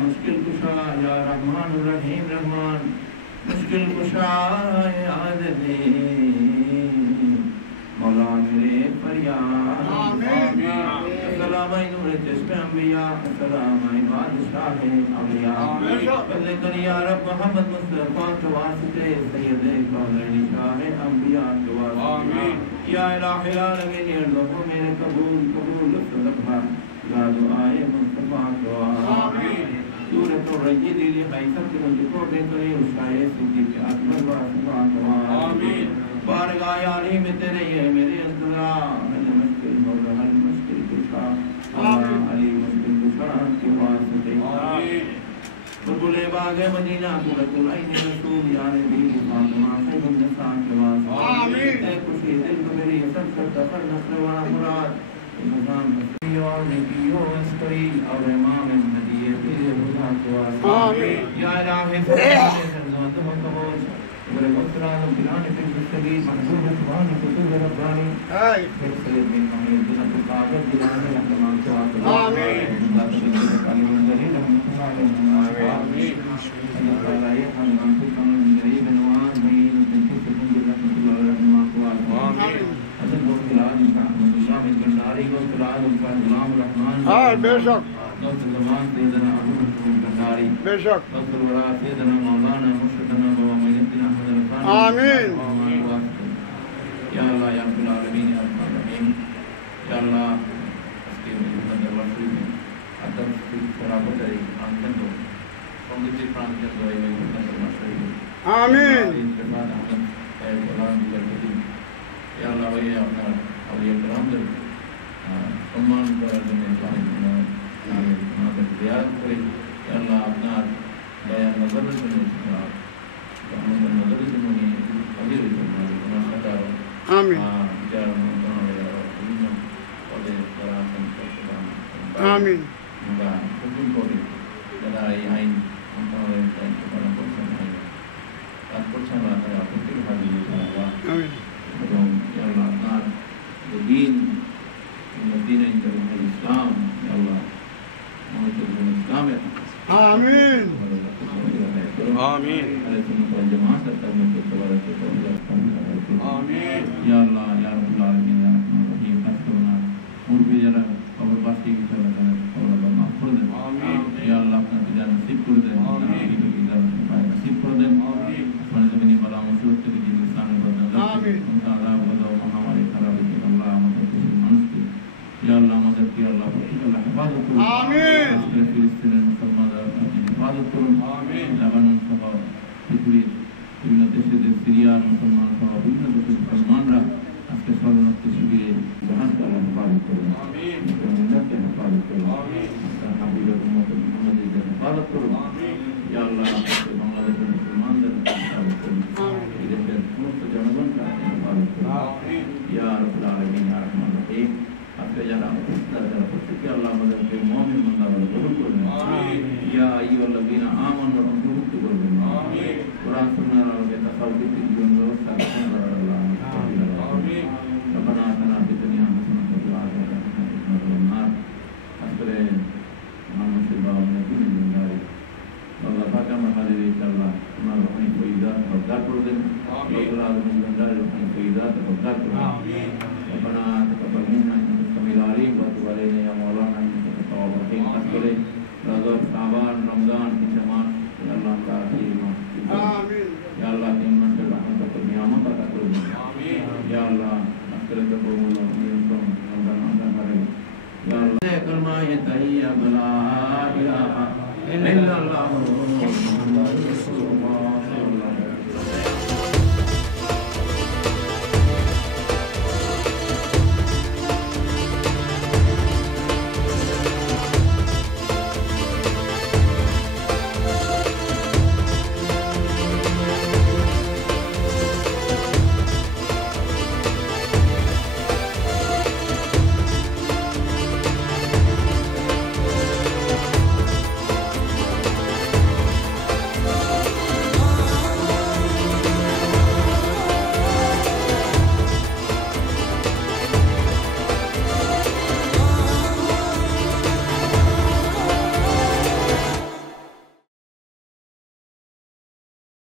मुश्किल कुशा या रहमान रहीम रहमान मुश्किल कुशा आदमी मौला मेरे फरियाद अस्सलाम नूर जिस्म अंबिया अस्सलाम बादशाह अंबिया बल्ले कर या रब मोहम्मद मुस्तफा के वास्ते सैयद कौनैन शाह अंबिया के वास्ते या इलाही आलमीन अल्लाह मेरे कबूल सदका या दुआए मुस्तफा दुआ आमीन सूरत रज्जी दिली खैसत मुझको बेकरी उसाए सिद्दीक अकबर व सुभान दुआ आमीन बारगाह यारी में तेरे ये मेरे अंतरा मुश्किल मौला मुश्किल कुशा अली मुश्किल कुशा के वास्ते आमीन बुलबुले बागे मदीना कुल आईने रसूल या नबी फातिमा सैयद निसा के वास्ते आमीन खुशी दिल को मेरी सब तफर नस्र व मुराद निजाम और नबियों अस्करी और इमाम नदिये तेरे खुदा के वास्ते आमीन या इलाही फरमान हो कबूल والقرآن القرآن في المستقيم محبوب القرآن كتب رباني سيد من محمد بن عبد القادر جلاني رحمه الله آمين الله شريك علي من دليل رحمه الله آمين الله تعالى يحمل من كتب من قريب نوان بين من كتب من رحمه الله رحمه الله آمين حسن القرآن محمد الله من بنداري والقرآن غلام الرحمن बेशक نصر زمان سيدنا أبو بنداري बेशक نصر الورى سيدنا مولانا مرشدنا आमीन या अल्लाह या रब्बुल आलमीन या रहमान रहीम या अल्लाह इसके बंदर वर्षों में अदब की बराबर करे आंखों दो पंडित प्रांत दो ये बंदर वर्षों में आमीन इसके बाद हम ऐ कलाम की करते या अल्लाह ये अपना और ये कलाम दे सम्मान कर देने वाले ना दिया करे या अल्लाह अपना दया नजर में आमीन आमीन आमीन आमीन या अल्लाह या रब्बुल आलमीन या रहमान रहीम फस्तुना और भी जरा और बाकी की तरह करना और अल्लाह माफ कर दे आमीन या अल्लाह अपना तुझा नसीब कर दे आमीन की तरह नसीब कर दे आमीन मन जमीनी बला मुसीबत के लिए इंसान बदल आमीन उनका अल्लाह बदो महामारी खराब के अल्लाह मदद की मनस्ती या अल्लाह मदद की अल्लाह अल्लाह हिफाजत कर आमीन फिलिस्तीन मुसलमान की हिफाजत कर आमीन लेबनान सभा पृथ्वी বিভিন্ন দেশে সিরিয়া মুসলমান সহ বিভিন্ন দেশের মুসলমানরা আজকে স্মরণোক্তি শিবিরে জাহান তারা হেফাজত করুন আমিন মিল্লাতকে হেফাজত করুন আমিন হাবিবের উম্মতের মুহাম্মদীদের হেফাজত করুন আমিন ইয়া আল্লাহ বাংলাদেশের মুসলমানদের হেফাজত করুন আমিন এই দেশের সমস্ত জনগণকে হেফাজত করুন আমিন ইয়া রাব্বুল আলামিন ইয়া রহমান রহিম আজকে যারা যারা প্রত্যেকে আল্লাহ আমাদেরকে মুমিন বান্দা বলে কবুল করুন আমিন ইয়া আইয়ুহাল্লাযীনা আমানু অন্তর্ভুক্ত করবেন আমিন कुरान सुनने वालों के तफावत की जीवन व्यवस्था करने वाला अल्लाह आमीन रब्बना आतना फिद दुनिया हसनतन व फिल आखिरति हसनतन व नार असरे मोहम्मद सल्लल्लाहु अलैहि वसल्लम अल्लाह पाक हमारे अल्लाह हमारा अपनी कोई इजाज़त और कर दे आमीन अल्लाह आलमीन बंदा अपनी कोई इजाज़त और कर आमीन